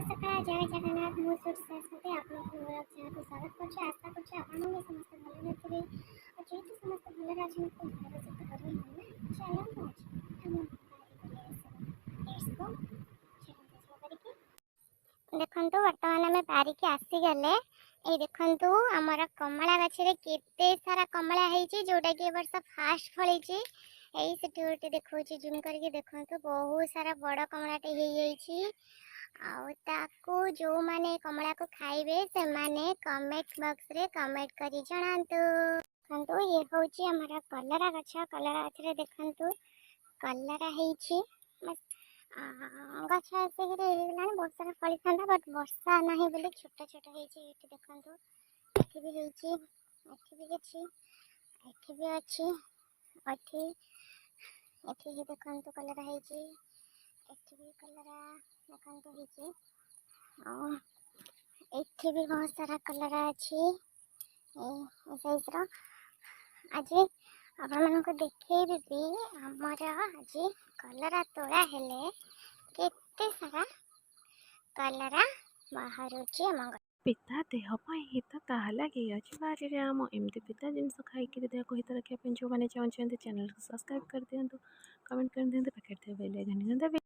सकाळ जय जगन्नाथ मु सरस्वती आपको स्वागत कर आशा कर समस्त भले थे और जेहेतु समस्त भले अच्छे घर सहित करें चलो देखु बर्तमान आम बारिक आसीगले ये देखु आमर कमला गछरे केते सारा कमला होती जोटा कि वर्ष फास्ट फली यही से गोटे देखा जूम करके देखु बहुत सारा बड़ कमलाटे हो आउ जो माने कमला को खाइबे से माने कमेंट बॉक्स रे कमेंट करी जणांतु। देखंतु ये होची हमारा कलरा गछ रे देखंतु कलरा हेची गछ आसिक हेलानी बहुत सारा फली था बट वर्षा नाही बोली छोटा छोटा हेची एठी देखंतु एठी भी हेची एठी भी अछि एठी भी अछि एठी एठी ही देखंतु कलरा हेची एठी भी कलरा देखंतु हेची और एठी भी बहुत सारा कलर अच्छी साइज रो आज आपण को देखैबी हमर आज कलरा तोड़ा हेले केते सारा कलरा बाहरुची हम पिता देह हित ताहा लगे अच्छे बारी आम एमती पिता जिनस खाई देह को हित रखा जो मैंने चाहते चैनल को सब्सक्राइब कर दिंतु कमेंट कर दिंतु पैकेट बेल आइकन दबे।